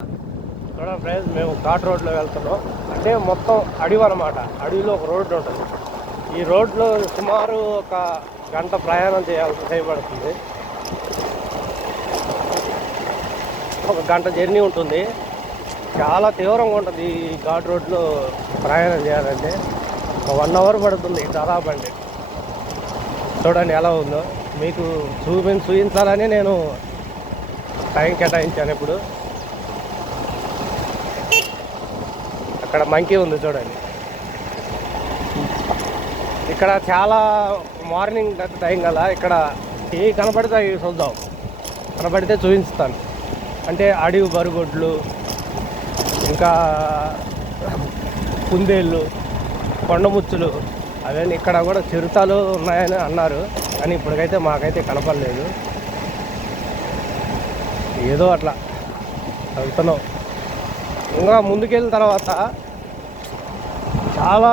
చూడండి ఫ్రెండ్స్, మేము ఘాట్ రోడ్లో వెళ్తున్నాం. అంటే మొత్తం అడవి అనమాట. అడవిలో ఒక రోడ్డు ఉంటుంది. ఈ రోడ్లో సుమారు ఒక గంట ప్రయాణం చేయబడుతుంది. ఒక గంట జర్నీ ఉంటుంది. చాలా తీవ్రంగా ఉంటుంది ఈ ఘాట్ రోడ్లో ప్రయాణం చేయాలంటే. ఒక 1 అవర్ పడుతుంది దాదాపు. అండి చూడండి ఎలా ఉందో. మీకు చూపించాలని నేను టైం కేటాయించాను. ఇప్పుడు అక్కడ మంకీ ఉంది చూడండి. ఇక్కడ చాలా మార్నింగ్ టైం కదా, ఇక్కడ ఏ కనపడితే అవి చూద్దాం. కనపడితే చూపిస్తాను. అంటే అడవి బరుగొడ్లు, ఇంకా కుందేళ్ళు, కొండముచ్చులు, అవన్నీ. ఇక్కడ కూడా చిరుతలు ఉన్నాయని అన్నారు, కానీ ఇప్పటికైతే మాకైతే కనపడలేదు. ఏదో అట్లా వెళ్తున్నాం. ఇంకా ముందుకెళ్ళిన తర్వాత చాలా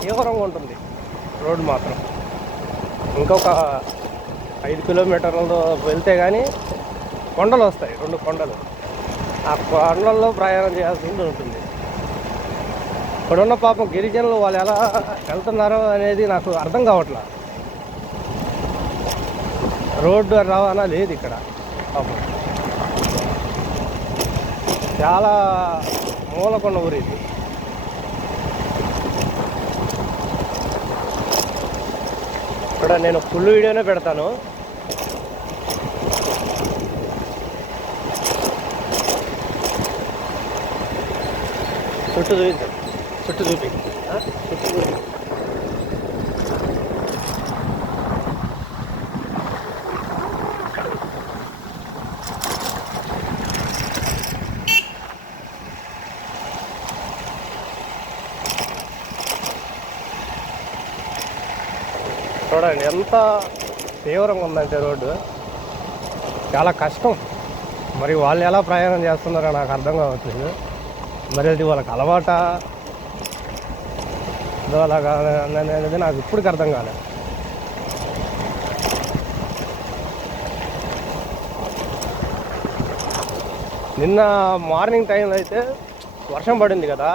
తీవ్రంగా ఉంటుంది రోడ్డు మాత్రం. ఇంకొక 5 కిలోమీటర్లతో వెళ్తే కానీ కొండలు వస్తాయి, 2 కొండలు. ఆ కొండల్లో ప్రయాణం చేయాల్సి ఉంటుంది. ఇప్పుడున్న పాపం గిరిజనులు వాళ్ళు ఎలా వెళ్తున్నారో అనేది నాకు అర్థం కావట్లా. రోడ్డు రవాణా లేదు ఇక్కడ పాపం. చాలా మూలకొండ ఊరు ఇది. ఇక్కడ నేను ఫుల్ వీడియోనే పెడతాను. చుట్టూ చూపించండి. చుట్టూ చూపి చూడండి ఎంత తీవ్రంగా ఉందంటే రోడ్డు. చాలా కష్టం. మరి వాళ్ళు ఎలా ప్రయాణం చేస్తున్నారో నాకు అర్థం కావట్లేదు. మరి అది వాళ్ళకి అలవాట అలాగా అనేది నాకు ఇప్పటికి అర్థం కాలేదు. నిన్న మార్నింగ్ టైంలో అయితే వర్షం పడింది కదా,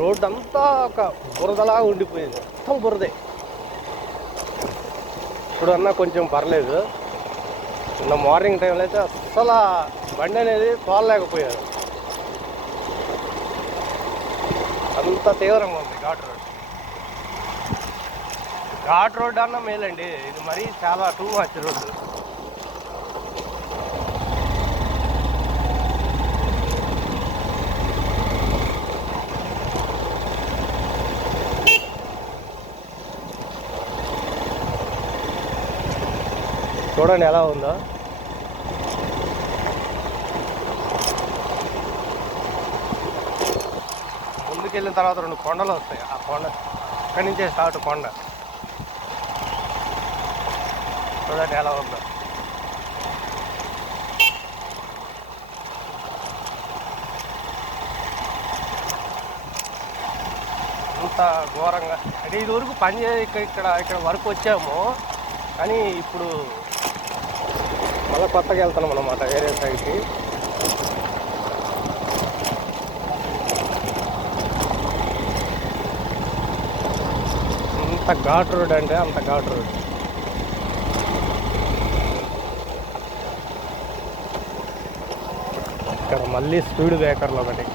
రోడ్డు అంతా ఒక బురదలా ఉండిపోయింది. మొత్తం బురదే. ఇప్పుడన్నా కొంచెం పర్లేదు. నిన్న మార్నింగ్ టైంలో అయితే అస్సలు బండి అనేది తోలలేకపోయారు. అంత తీవ్రంగా ఉంది ఘాట్ రోడ్. ఘాట్ రోడ్ అన్న మేలండి, ఇది మరీ చాలా టూ మచ్ రోడ్డు. చూడండి ఎలా ఉందో. ముందుకెళ్ళిన తర్వాత 2 కొండలు వస్తాయి. ఆ కొండ అక్కడి నుంచే స్టార్ట్ కొండ. చూడండి ఎలా ఉందో. అంత ఘోరంగా. అంటే ఇది వరకు ఇక్కడ వరకు వచ్చాము, కానీ ఇప్పుడు మళ్ళీ కొత్తగా వెళ్తున్నాం అన్నమాట వేరే సైడ్కి. అంత ఘాట్ రోడ్ అంటే అంత ఘాట్ రోడ్. ఇక్కడ మళ్ళీ స్పీడ్ బ్రేకర్లు ఒకటి.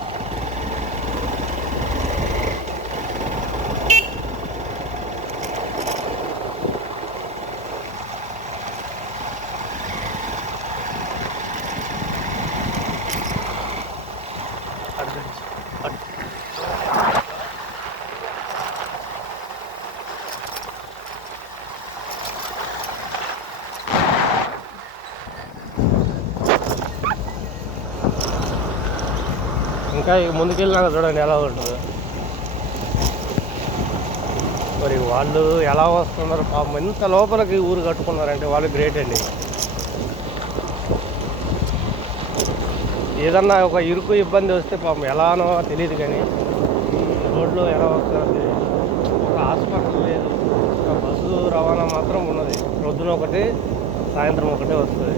ఇంకా ముందుకెళ్ళినాక చూడండి ఎలా ఉంటుందో. మరి వాళ్ళు ఎలా వస్తున్నారు పాపం. ఎంత లోపలికి ఊరు కట్టుకున్నారంటే వాళ్ళు గ్రేట్ అండి. ఏదన్నా ఒక ఇరుకు ఇబ్బంది వస్తే పాపం ఎలానో తెలియదు, కానీ రోడ్లో ఎలా వస్తారో తెలియదు. ఒక హాస్పిటల్ లేదు, ఒక బస్సు రవాణా మాత్రం ఉన్నది. పొద్దున ఒకటి, సాయంత్రం ఒకటే వస్తుంది.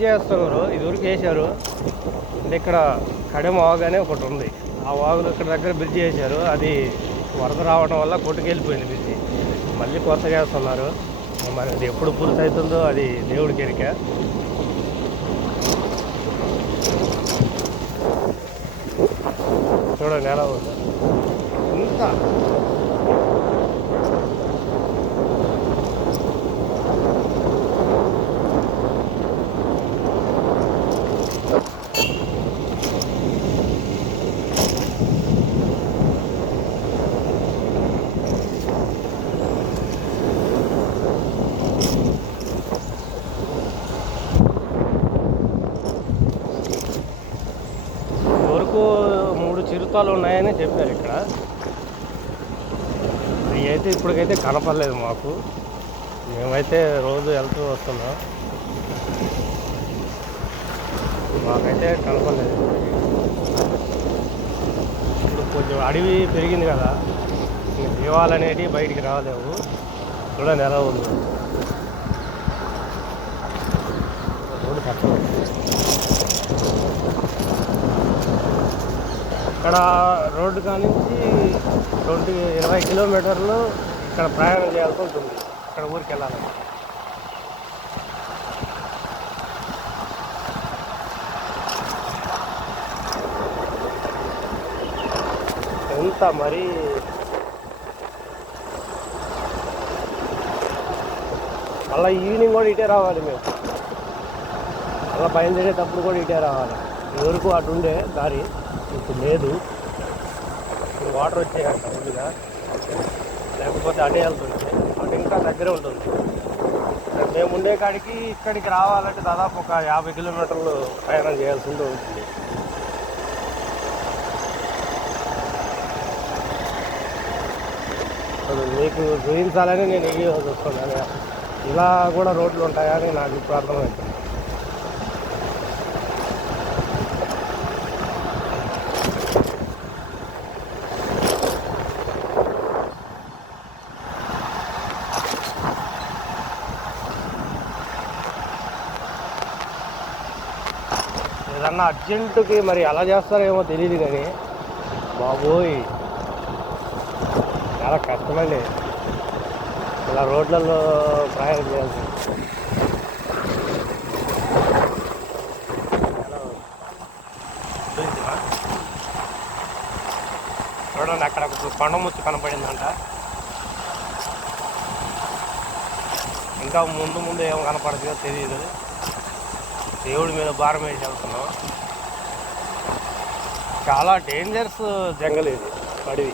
బ్రిడ్జ్ చేస్తున్నారు, ఇదివరకు వేశారు. అంటే ఇక్కడ కడెం వాగు అని ఒకటి ఉంది, ఆ వాగులో ఇక్కడ దగ్గర బ్రిడ్జ్ చేశారు. అది వరద రావడం వల్ల కొట్టుకెళ్ళిపోయింది బ్రిడ్జి. మళ్ళీ కొత్తగా వేస్తున్నారు. మరి అది ఎప్పుడు పూర్తి అవుతుందో అది దేవుడికి ఎరిక. చూడండి ఎలా ఉందో ఇంత. వరకు 3 చిరుతాలు ఉన్నాయని చెప్పారు ఇక్కడ. అవి అయితే ఇప్పటికైతే కనపడలేదు మాకు. మేమైతే రోజు వెళ్తూ వస్తున్నాం, మాకైతే కనపడలేదు. ఇప్పుడు కొంచెం అడవి పెరిగింది కదా, జీవాలు అనేటివి బయటికి రాలేవు. చూడండి ఎలా ఉంది రోడ్డు పక్కన. ఇక్కడ రోడ్డు కానించి 20 కిలోమీటర్లు ఇక్కడ ప్రయాణం చేయాల్సి ఉంటుంది, ఇక్కడ ఊరికి వెళ్ళాలి. ఎంత మరి మళ్ళీ ఈవినింగ్ కూడా ఇటే రావాలి మేము. మళ్ళీ బయలుదేరేటప్పుడు కూడా ఇటే రావాలి. ఎవరికి అటు ఉండే దారి ఇప్పుడు లేదు, ఇప్పుడు వాటర్ వచ్చాయంట ముందుగా, లేకపోతే అటే వెళ్తుంది. అటు ఇంకా దగ్గరే ఉంటుంది. మేము ఉండే కాడికి ఇక్కడికి రావాలంటే దాదాపు ఒక 50 కిలోమీటర్లు ప్రయాణం చేయాల్సి ఉంటుంది. మీకు చూపించాలని నేను వీడియో చూస్తున్నాను. ఇలా కూడా రోడ్లు ఉంటాయని నాకు ఇప్పుడు అర్థమవుతుంది. ఏదన్నా అర్జెంటుకి మరి ఎలా చేస్తారేమో తెలియదు కానీ బాబోయ్ చాలా కష్టమండి ఇలా రోడ్లలో ప్రయాణం చేయాల్సి. చూడండి అక్కడ కొండ ముచ్చు కనపడిందంట. ఇంకా ముందు ముందు ఏమో కనపడుతుందో తెలియదు. దేవుడి మీద భారం వేసి వెళ్తున్నాం. చాలా డేంజరస్ జంగల్ ఇది, అడవి.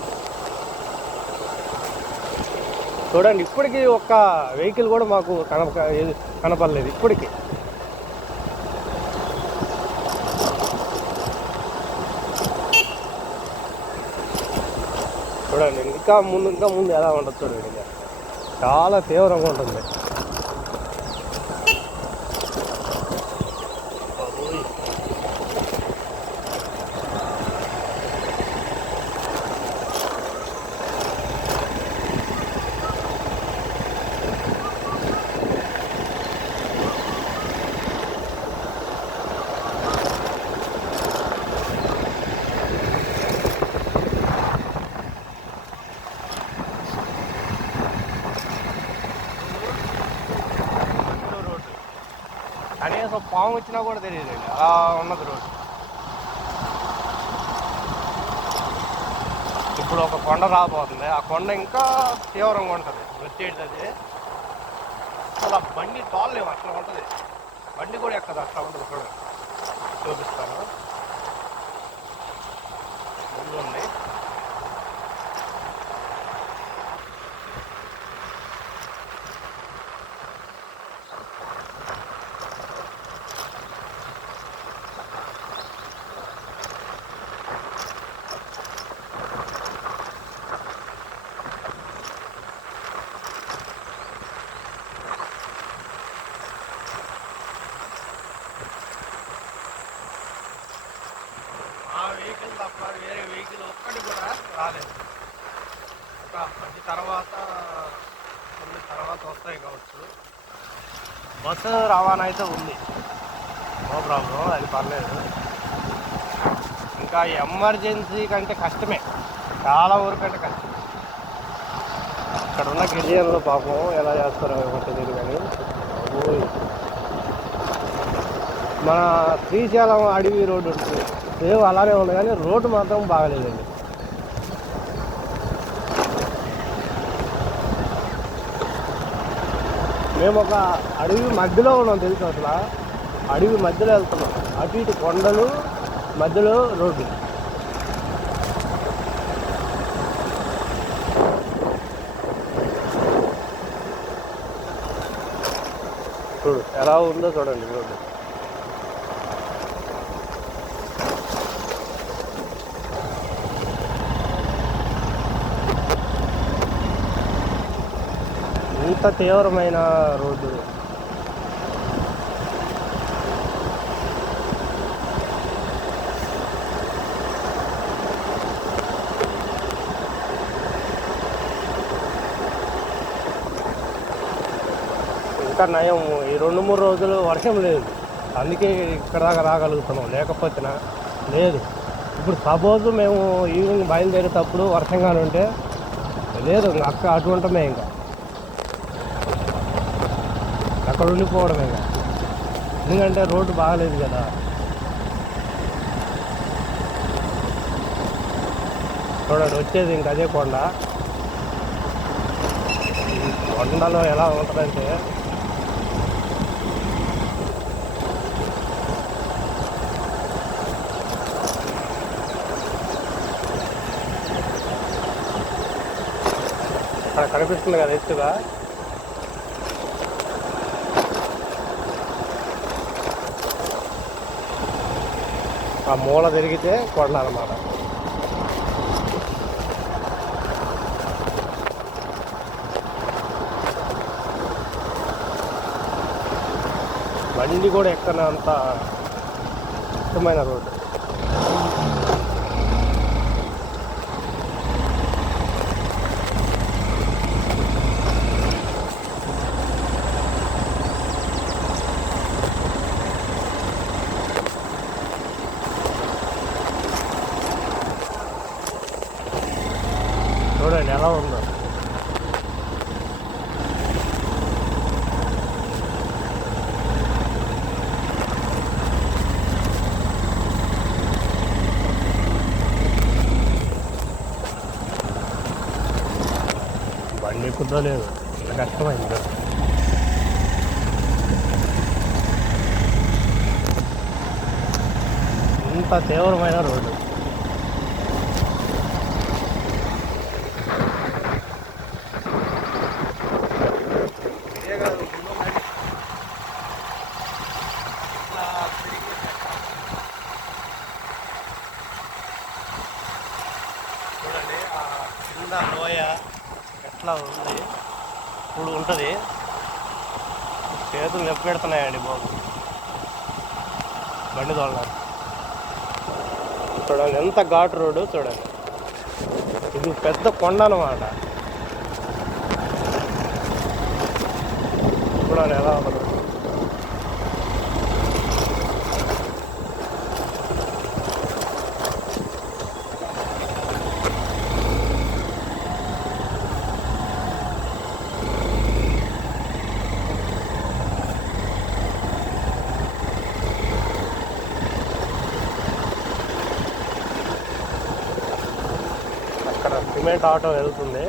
చూడండి ఇప్పటికీ ఒక్క వెహికల్ కూడా మాకు కనపడలేదు ఇప్పటికీ. చూడండి ఇంకా ముందు ఎలా ఉండదు చూడండి, చాలా తీవ్రంగా ఉంటుంది. కనీసం పాము వచ్చినా కూడా తెలియదు, అలా ఉన్నది రోడ్డు. ఇప్పుడు ఒక కొండ రాబోతుంది, ఆ కొండ ఇంకా తీవ్రంగా ఉంటుంది వచ్చేది. అది అసలు బండి తోలలేము, అట్లా ఉంటుంది. బండి కూడా ఎక్కదు, అట్లా ఉంటుంది. చూడండి చూపిస్తాను, ముందు ఉంది. వెహికల్ తప్ప వేరే వెహికల్ ఒక్కటి కూడా రాలేదు. ఒక 10 తర్వాత వస్తాయి కావచ్చు. బస్సు రవాణా అయితే ఉంది. నో ప్రాబ్లం, అది పర్లేదు. ఇంకా ఎమర్జెన్సీ కంటే కష్టమే, చాలా వరకు అంటే కష్టం. అక్కడ ఉన్న గిరిజనులు పాపం ఎలా చేస్తారో ఏమో తెలియదు కానీ మన శ్రీశైలం అడవి రోడ్డు ఉంటుంది సేమ్ అలానే ఉంది, కానీ రోడ్డు మాత్రం బాగలేదండి. మేము ఒక అడవి మధ్యలో ఉన్నాం తెలుసు, అసలు అడవి మధ్యలో వెళ్తున్నాం, అటు ఇటు కొండలు మధ్యలో రోడ్డు. చూడు ఎలా ఉందో చూడండి రోడ్డు. ఇంత తీవ్రమైన రోడ్డు. ఇంకా నయం ఈ 2-3 రోజులు వర్షం లేదు, అందుకే ఇక్కడ దాకా రాగలుగుతున్నాం, లేకపోతే లేదు. ఇప్పుడు సపోజ్ మేము ఈవినింగ్ బయలుదేరేటప్పుడు వర్షంగానే ఉంటే లేదు, అక్కడ అటు ఉంటామే, ఇంకా అక్కడ ఉండిపోవడమే ఇంకా, ఎందుకంటే రోడ్డు బాగలేదు కదా. చూడండి వచ్చేది ఇంక అదే కొండ. కొండలో ఎలా ఉంటుందంటే అక్కడ కనిపిస్తుంది కదా ఎత్తుగా, ఆ మూల తిరిగితే కొండ అన్నమాట. బండి కూడా ఎక్కడ అంత ఇష్టమైన రోడ్డు. చూడండి ఎలా ఉందో. బండి ఎక్కుద్దో లేదు, కష్టమైంది. ఇంత తీవ్రమైన రోడ్డు. చూడండి ఆ కింద లోయ ఎట్లా ఉంది, ఇప్పుడు ఉంటుంది. చేతులు నొప్పి పెడుతున్నాయండి బాబు బండి తోలడానికి. చూడండి ఎంత ఘాటు రోడ్డు చూడండి. ఇది పెద్ద కొండ అన్నమాట. చూడండి ఎలా ఉంది. అక్కడ సిమెంట్ ఆటో వెళ్తుంది.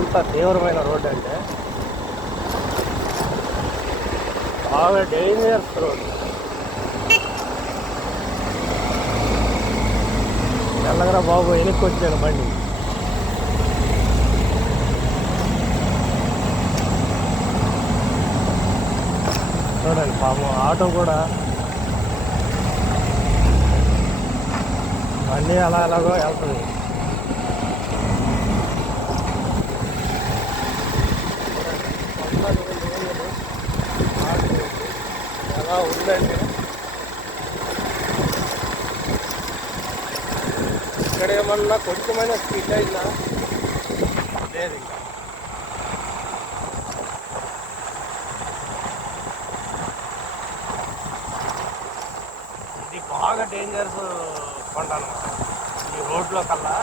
ఇంత తీవ్రమైన రోడ్డు అంటే బాగా డేంజరస్ రోడ్డు. తెల్లగరా బాబు, వెనక్కి వచ్చాను బండి. చూడండి పాపం ఆటో కూడా బండి అలా ఎలాగో వెళ్తుంది. ఎలా ఉందంటే ఏమన్నా కొంచెమైనా స్పీడ్ అయినా లేదు ఇంకా. ఇది బాగా డేంజరస్ కొండ అనమాట. ఈ రోడ్లో కల్లా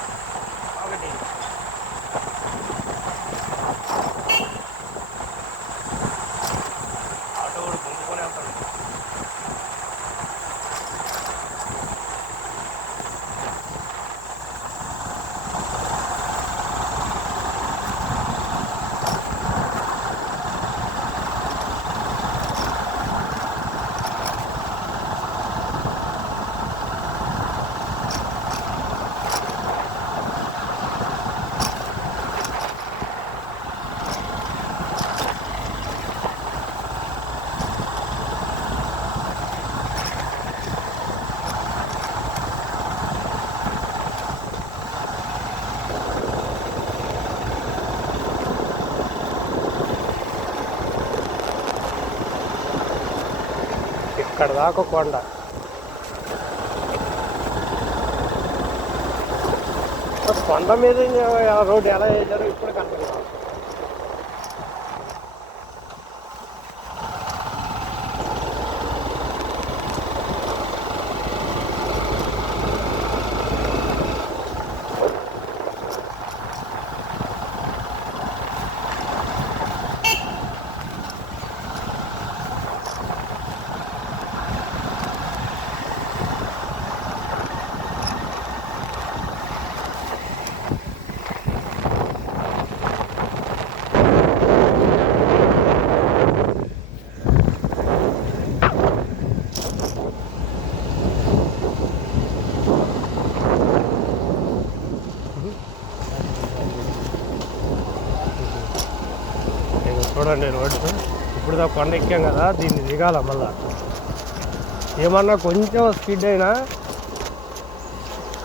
బాగా డేంజర్. ఆటో కూడా గుంజుకొని వెళ్తాడు. ఇక్కడ దాకా కొండ. కొండ మీద రోడ్డు ఎలా వేసారో ఇప్పుడు కనపడదు. చూడండి రోడ్డు. ఇప్పుడు దా కొండ ఎక్కాం కదా, దీన్ని దిగాల మళ్ళా. ఏమన్నా కొంచెం స్పీడ్ అయినా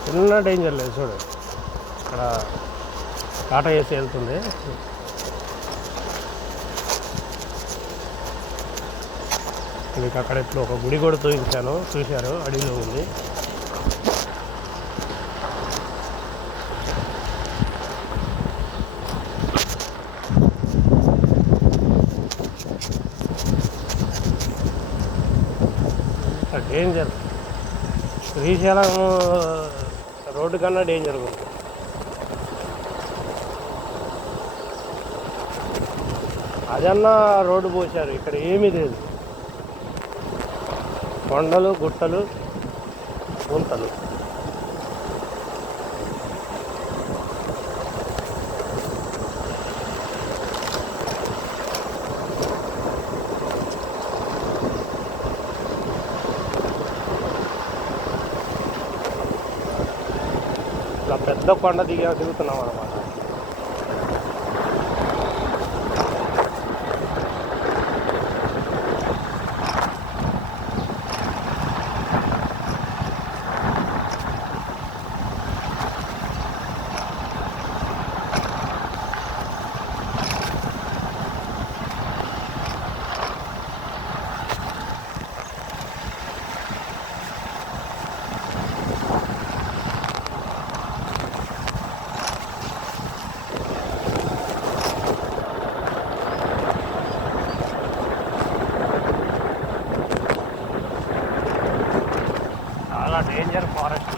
చిన్న డేంజర్ లేదు. చూడు ఇక్కడ టాటా ఏసీ వెళ్తుంది. మీకు అక్కడ ఇప్పుడు ఒక గుడి కూడా చూపించాను, చూశారు, అడవిలో ఉంది. డేంజర్. శ్రీశైలం రోడ్డు కన్నా డేంజర్ ఉంది. అదన్నా రోడ్డు పోసారు, ఇక్కడ ఏమీ లేదు. కొండలు, గుట్టలు, గుంతలు. ఇలా పెద్ద కొండ దిగుతున్నాం అన్నమాట. చాలా డేంజర్ ఫారెస్ట్.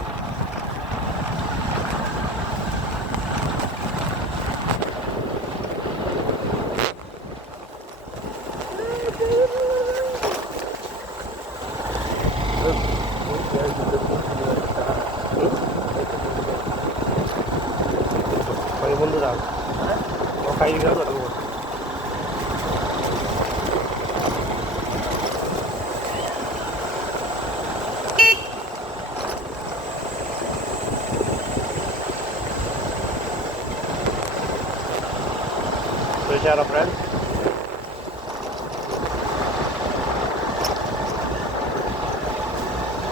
మరి ముందు రాదు, ఒక 5 గంటలు అడుగు. చూసారా ఫ్రెండ్స్,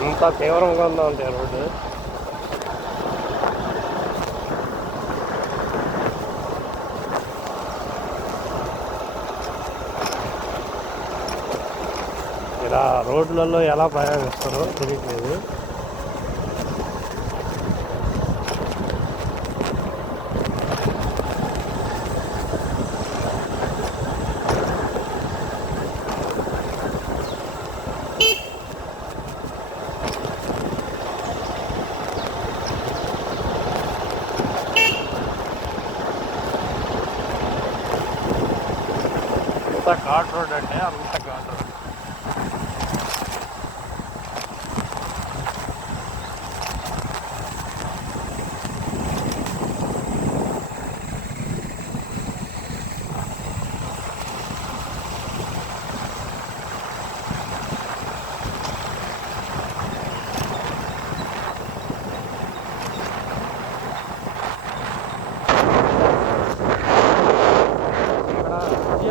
ఇంత తీవ్రంగా ఉందంటే రోడ్డు. ఇలా రోడ్లలో ఎలా ప్రయాణిస్తారో తెలియట్లేదు. ఎంత ఘాట్ రోడ్ అంటే అంత ఘాట్ రోడ్.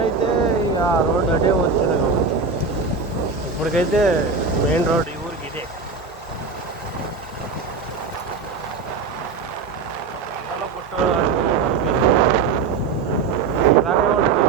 అయితే ఇక రోడ్ అదే వచ్చింది కాబట్టి ఇప్పటికైతే మెయిన్ రోడ్ ఈ ఊరికి ఇదే. పుట్టు ఇలాగే ఉంటుంది.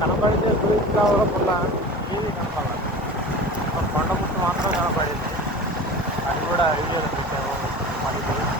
కనపడితే చూపించకుండా టీవీ కనపడాలి. కొండ ముట్టు మాత్రం కనపడింది. అది కూడా వీడియోలో చూసాము.